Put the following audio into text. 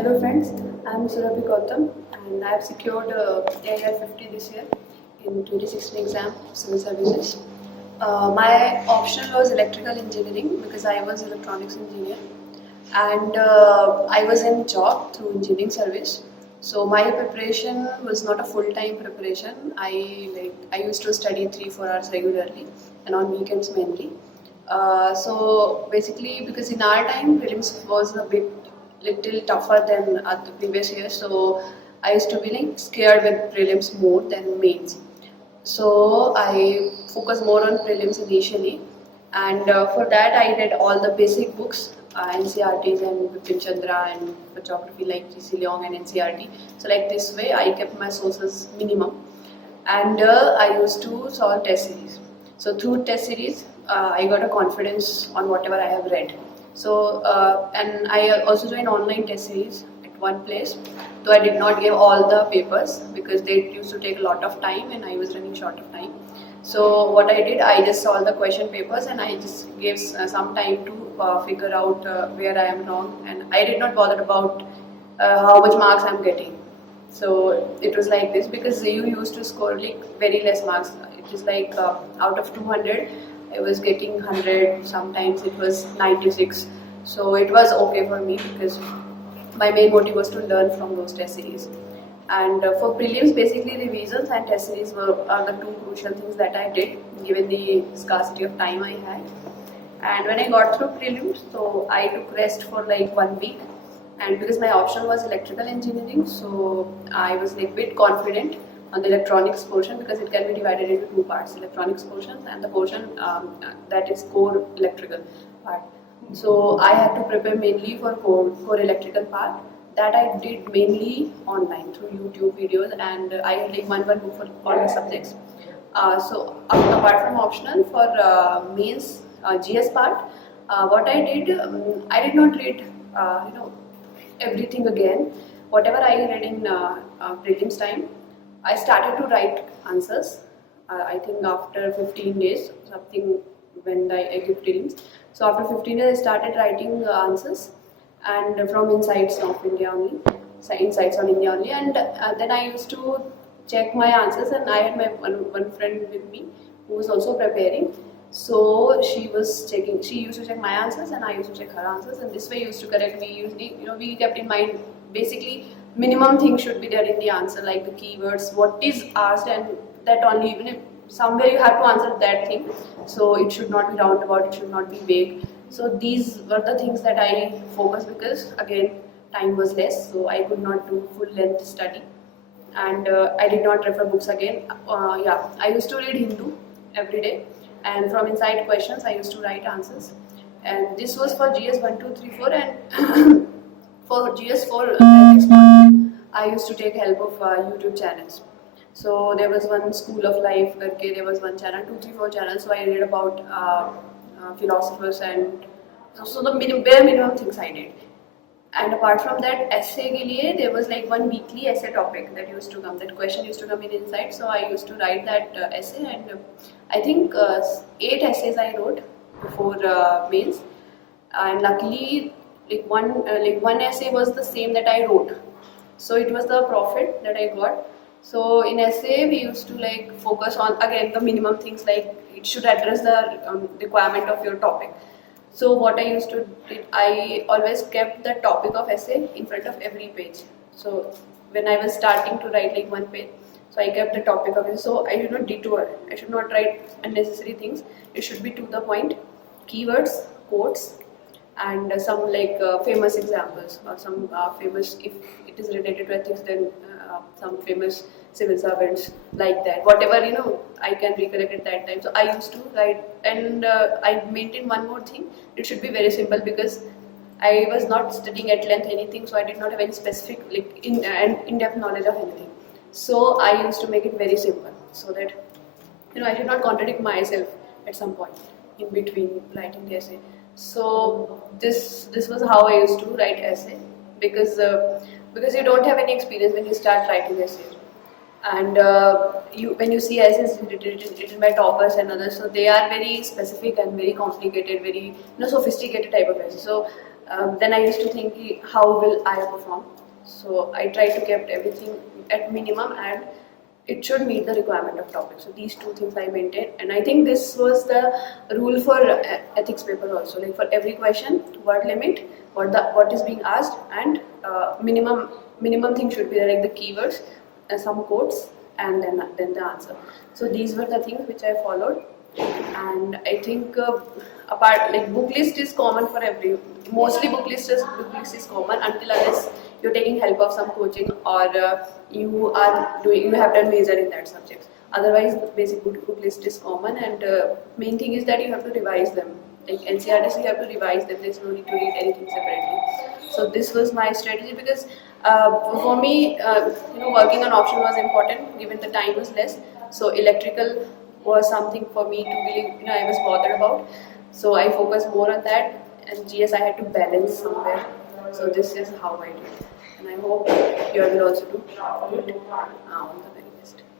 Hello friends, I am Surabhi Gautam and I have secured AIR 50 this year in 2016 exam civil services. My option was electrical engineering because I was electronics engineer and I was in job through engineering service. So my preparation was not a full-time preparation. I used to study 3-4 hours regularly and on weekends mainly. So basically, because in our time prelims was a bit little tougher than the previous years, so I used to be like scared with prelims more than mains. So I focused more on prelims initially, and for that I read all the basic books, NCRTs and Bipin Chandra, and for geography like GC Leong and NCRT. So like this way I kept my sources minimum, and I used to solve test series. So through test series, I got a confidence on whatever I have read. So and I also joined online test series at one place. Though I did not give all the papers because they used to take a lot of time and I was running short of time. So what I did, I just solved the question papers and I just gave some time to figure out where I am wrong, and I did not bother about how much marks I am getting. So it was like this because you used to score like very less marks. It is like out of 200, I was getting 100. Sometimes it was 96. So it was okay for me because my main motive was to learn from those test series. And for prelims, basically revisions and test series are the two crucial things that I did given the scarcity of time I had. And when I got through prelims, so I took rest for like 1 week. And because my option was electrical engineering, so I was like bit confident on the electronics portion because it can be divided into two parts: electronics portion and the portion that is core electrical part. So I had to prepare mainly for core electrical part. That I did mainly online through YouTube videos, and I had like one book for all the subjects. So apart from optional for mains GS part, what I did, I did not read everything again. Whatever I read in prelims time, I started to write answers. I think after 15 days, something when I give prelims. So after 15 days, I started writing answers, and from Insights of India only, Insights on India only, and then I used to check my answers, and I had my one friend with me who was also preparing. So she was checking. She used to check my answers, and I used to check her answers, and this way used to correct me. Usually, we kept in mind basically minimum things should be there in the answer, like the keywords, what is asked, and that only. Even if somewhere you have to answer that thing, so it should not be roundabout. It should not be vague. So these were the things that I focused because again time was less, so I could not do full length study, and I did not refer books again. I used to read Hindu every day, and from inside questions I used to write answers, and this was for GS 1, 2, 3, 4, and for GS 4 I used to take help of YouTube channels. So there was one School of Life, there was one channel, 2, 3, 4 channels. So I read about philosophers, and so the bare minimum things I did. And apart from that, essay ke liye, there was like one weekly essay topic that used to come. That question used to come in Insight. So I used to write that essay, and I think 8 essays I wrote before mains. And luckily, one essay was the same that I wrote. So it was the profit that I got. So in essay, we used to like focus on again the minimum things, like it should address the requirement of your topic. So what I used to do, I always kept the topic of essay in front of every page. So when I was starting to write like one page, so I kept the topic of it. So I should not detour. I should not write unnecessary things. It should be to the point, keywords, quotes, and some like famous examples or some famous, if it is related to ethics, then some famous civil servants, like that, whatever I can recollect at that time. So I used to write, and I maintained one more thing: it should be very simple because I was not studying at length anything, so I did not have any specific like in-depth knowledge of anything. So I used to make it very simple so that I did not contradict myself at some point in between writing the essay. So this was how I used to write essay, because you don't have any experience when you start writing essays, and when you see essays written by toppers and others, so they are very specific and very complicated, very sophisticated type of essays. So then I used to think how will I perform. So I try to keep everything at minimum and it should meet the requirement of topic. So these two things I maintain, and I think this was the rule for ethics paper also. Like for every question, word limit, what is being asked, and minimum thing should be there, like the keywords, some quotes, and then the answer. So these were the things which I followed, and I think apart like book list is common for every. Mostly book list is common until unless you're taking help of some coaching or you have done major in that subject. Otherwise, the basic book list is common, and main thing is that you have to revise them. Like NCRTs, you have to revise them. There's no need to read anything separately. So this was my strategy because for me, working on option was important given the time was less. So electrical was something for me to really, I was bothered about. So I focused more on that, and GS I had to balance somewhere. So this is how I did, and I hope you will also do good.